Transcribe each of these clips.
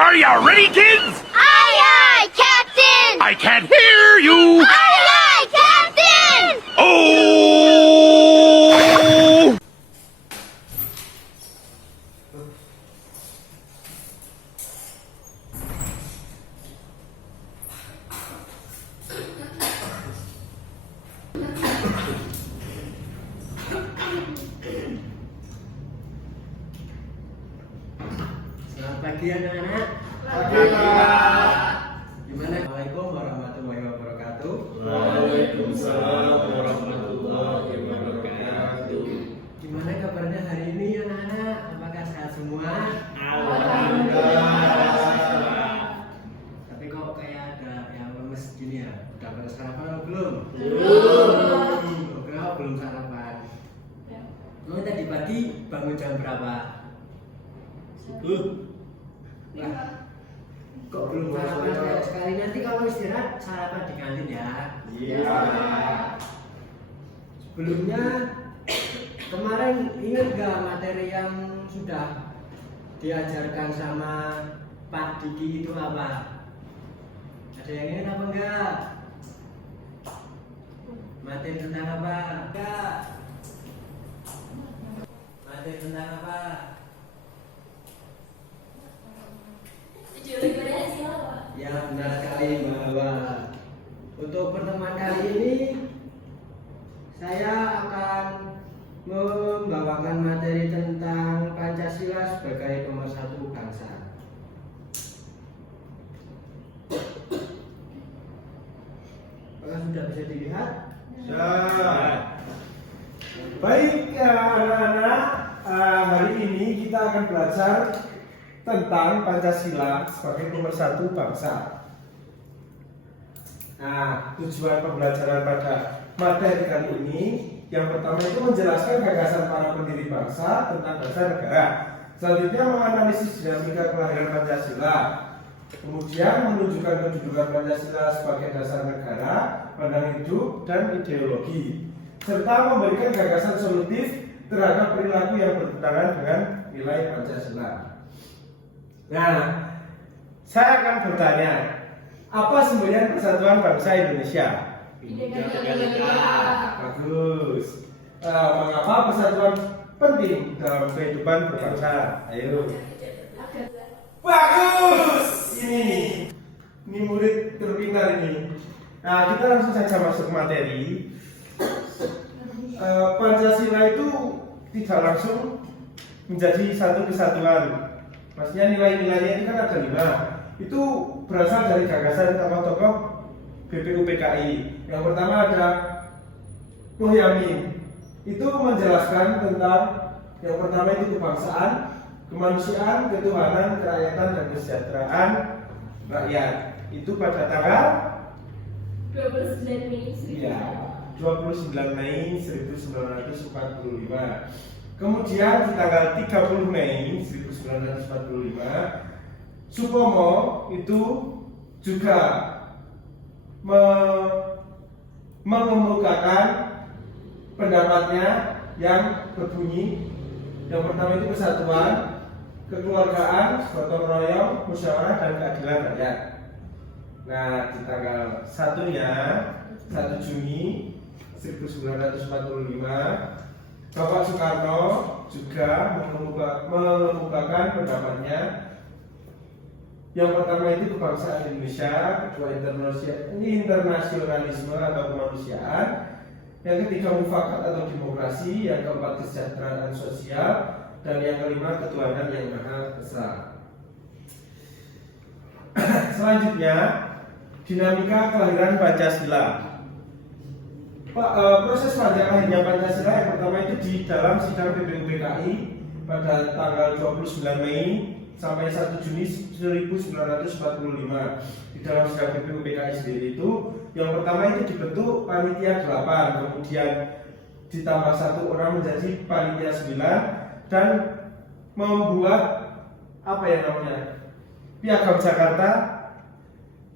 Are you ready, kids? Aye, aye, Captain! I can't hear you. Aye, aye, Captain! Oh! Selamat pagi anak-anak. Pagi, Pak. Gimana? Assalamualaikum warahmatullahi wabarakatuh. Waalaikumsalam warahmatullahi wabarakatuh. Gimana kabarnya hari ini anak-anak? Apakah sehat semua? Alhamdulillah. Tapi kok kayak ada yang lemes gini ya? Udah pada sarapan atau belum? Belum sarapan. Kamu tadi pagi bangun jam berapa? Lah, kok belum sarapan kayak sekali? Nanti kalau istirahat sarapan di kantin ya. Iya. Sebelumnya kemarin ingat gak materi yang sudah diajarkan sama Pak Diki itu apa? Ada yang ingat apa enggak? Materi tentang apa? Enggak. Materi tentang apa? Ya benar sekali bahwa untuk pertemuan kali ini saya akan membawakan materi tentang Pancasila sebagai pemersatu bangsa. Apakah sudah bisa dilihat? Baik anak-anak, hari ini kita akan belajar tentang Pancasila sebagai pemersatu bangsa. Nah, tujuan pembelajaran pada materi kali ini yang pertama itu menjelaskan gagasan para pendiri bangsa tentang bangsa negara. Selanjutnya menganalisis dinamika kelahiran Pancasila. Kemudian menunjukkan kedudukan Pancasila sebagai dasar negara, pandangan hidup, dan ideologi. Serta memberikan gagasan solutif terhadap perilaku yang bertentangan dengan nilai Pancasila. Nah, saya akan bertanya, apa semboyan Persatuan Bangsa Indonesia? Bagus. Mengapa persatuan penting dalam kehidupan berbangsa? Ayo. Bagus. Ini murid terpintar ini. Nah, kita langsung saja masuk materi. Pancasila itu tidak langsung menjadi satu kesatuan. Maksudnya nilai-nilainya itu kan ada 5. Itu berasal dari gagasan tokoh-tokoh BPUPKI. Yang pertama ada Muhyamin. Itu menjelaskan tentang yang pertama itu kebangsaan, kemanusiaan, ketuhanan, kerakyatan, dan kesejahteraan rakyat. Itu pada tanggal 29 Mei. Iya, 29 Mei 1945. Kemudian di tanggal 30 Mei 1945, Supomo itu juga mengemukakan pendapatnya yang berbunyi, yang pertama itu persatuan, kekeluargaan, gotong royong, musyawarah, dan keadilan rakyat. Nah, di tanggal 1 Juni 1945, Bapak Soekarno juga mengemukakan pendapatnya. Yang pertama itu kebangsaan Indonesia, kedua internasionalisme atau kemanusiaan, yang ketiga mufakat atau demokrasi, yang keempat kesejahteraan sosial, dan yang kelima ketuhanan yang maha esa. Selanjutnya, dinamika kelahiran Pancasila. Proses panjang lahirnya Pancasila yang pertama itu di dalam sidang BPUPKI pada tanggal 29 Mei sampai 1 Juni 1945. Di dalam sidang BPUPKI sendiri itu, yang pertama itu dibentuk panitia 8, kemudian ditambah 1 orang menjadi panitia 9 dan membuat apa ya namanya, Piagam Jakarta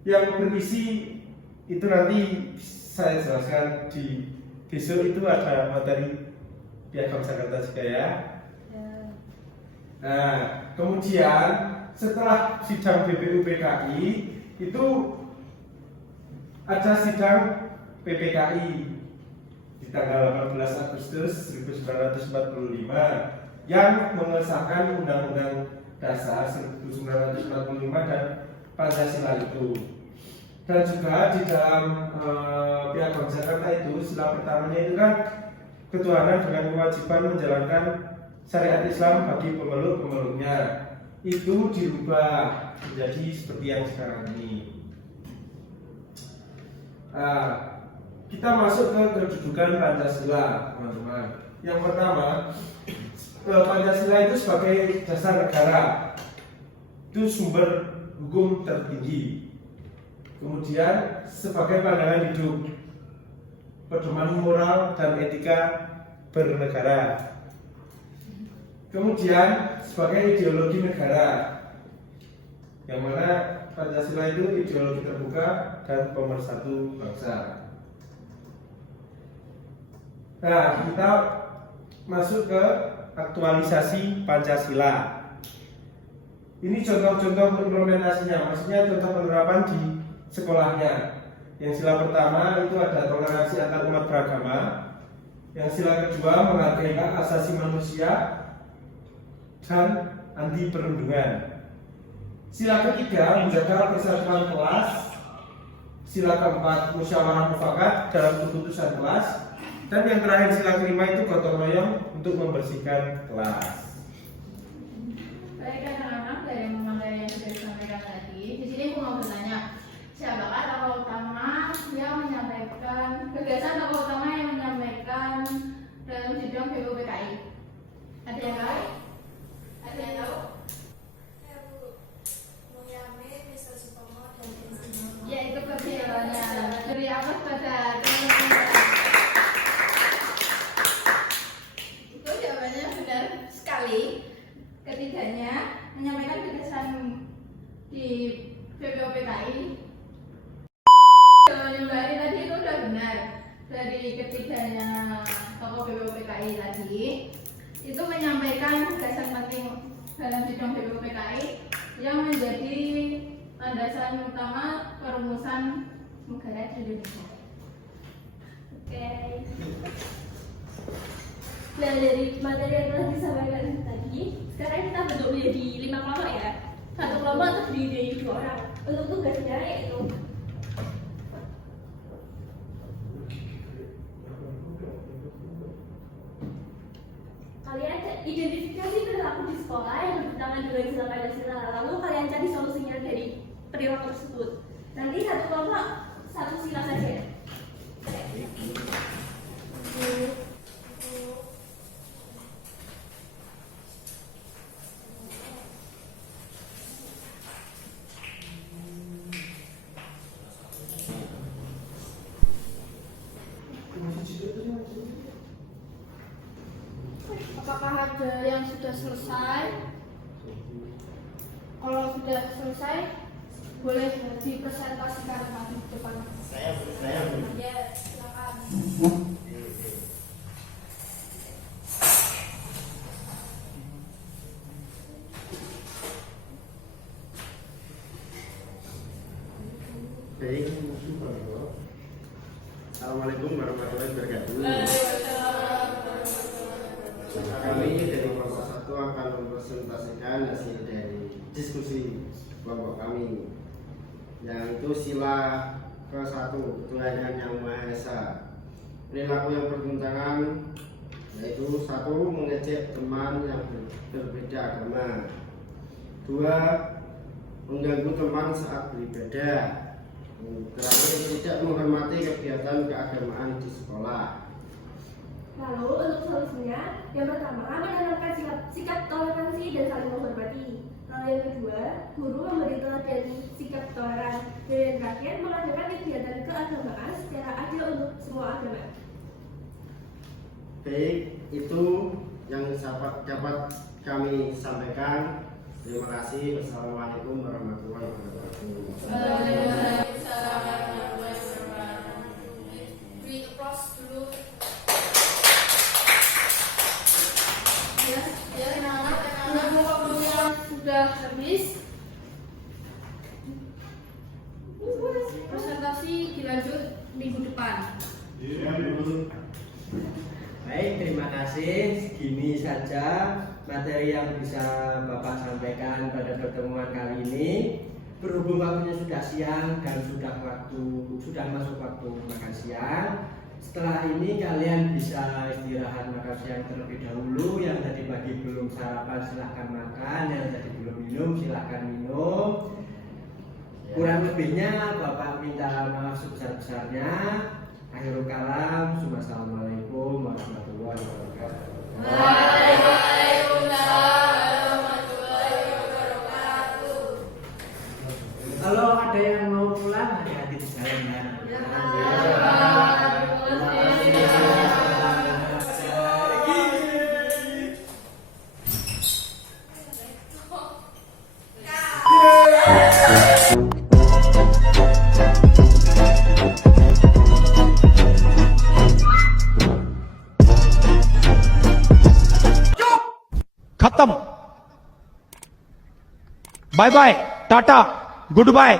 yang berisi itu nanti saya jelaskan di besok itu ada materi Piagam Jakarta juga ya. Nah, kemudian setelah sidang BPUPKI itu ada sidang PPKI di tanggal 18 Agustus 1945 yang mengesahkan Undang-Undang Dasar 1945 dan Pancasila itu. Dan juga di dalam Piagam Jakarta itu sila pertamanya itu kan ketuhanan dengan kewajiban menjalankan syariat Islam bagi pemeluk-pemeluknya. Itu dirubah menjadi seperti yang sekarang ini. Kita masuk ke kedudukan Pancasila, teman-teman. Yang pertama, Pancasila itu sebagai dasar negara, itu sumber hukum tertinggi. Kemudian sebagai pandangan hidup, pedoman moral dan etika bernegara. Kemudian sebagai ideologi negara, yang mana Pancasila itu ideologi terbuka dan pemersatu bangsa. Nah, kita masuk ke aktualisasi Pancasila. Ini contoh-contoh implementasinya, maksudnya contoh penerapan di sekolahnya. Yang sila pertama itu ada toleransi antar umat beragama. Yang sila kedua menghargai hak asasi manusia dan anti perundungan. Sila ketiga menjaga persatuan kelas. Sila keempat musyawarah mufakat dalam keputusan kelas. Dan yang terakhir sila kelima itu gotong royong untuk membersihkan kelas. Baik anak-anak, dari materi yang sudah disampaikan tadi, di sini aku mau bertanya, siapakah tokoh utama yang menyampaikan gagasan tokoh utama yang menyampaikan dalam sidang BPUPKI? Ada yang tahu? Ada yang tahu? Ya, itu pertanyaannya. Beri aplaus pada teman-teman. Itu jawabannya benar sekali. Ketiganya menyampaikan gagasan di BPUPKI. Jawabannya Mbak Ari tadi itu sudah benar. Dari ketiganya tokoh BPUPKI tadi itu menyampaikan gagasan penting dalam sidang BPUPKI yang menjadi landasan utama perumusan negara di Indonesia. Oke. Nah, dari materi yang telah disampaikan tadi, sekarang kita bentuk menjadi 5 kelompok ya. Satu kelompok terdiri dari 2 orang. Untuk tugasnya yaitu kalian identifikasi perilaku di sekolah yang bertentangan dengan sila Pancasila. Lalu kalian cari solusinya dari perilaku tersebut. Nanti satu kelompok satu sila saja. Apakah ada yang sudah selesai? Kalau sudah selesai, boleh dipresentasikan di depan. Saya Ya, silakan. Baik, Assalamualaikum warahmatullahi wabarakatuh. Kami dari kelompok 1 akan mempresentasikan hasil dari diskusi kelompok kami, yang itu sila ke-1, Tuhan Yang Maha Esa. Perilaku yang bertentangan yaitu 1. Mengejek teman yang berbeda agama. 2. Mengganggu teman saat beribadah. Terakhir, tidak menghormati kegiatan keagamaan di sekolah. Lalu untuk solusinya, yang pertama kami menanamkan sikap toleransi dan saling menghormati. Lalu yang kedua, guru memberi teladan sikap toleran. Dan yang terakhir, mengadakan kegiatan keagamaan secara adil untuk semua agama. Baik, itu yang dapat kami sampaikan. Terima kasih. Wassalamualaikum warahmatullahi wabarakatuh. Waalaikumsalam warahmatullahi wabarakatuh. Beri applause dulu. Karena waktunya sudah habis, presentasi dilanjut minggu depan. Baik, terima kasih. Segini saja materi yang bisa Bapak sampaikan pada pertemuan kali ini. Berhubung waktunya sudah siang dan sudah masuk waktu makan siang. Setelah ini kalian bisa istirahat makan siang terlebih dahulu. Yang tadi pagi belum sarapan silahkan makan, yang tadi belum minum silahkan minum. Kurang lebihnya Bapak minta maaf sebesar-besarnya. Akhirul kalam, Assalamualaikum warahmatullahi wabarakatuh. Waalaikumsalam warahmatullahi wabarakatuh. Kalau ada yang mau pulang, hati-hati di jalan ya. खत्म bye bye tata good bye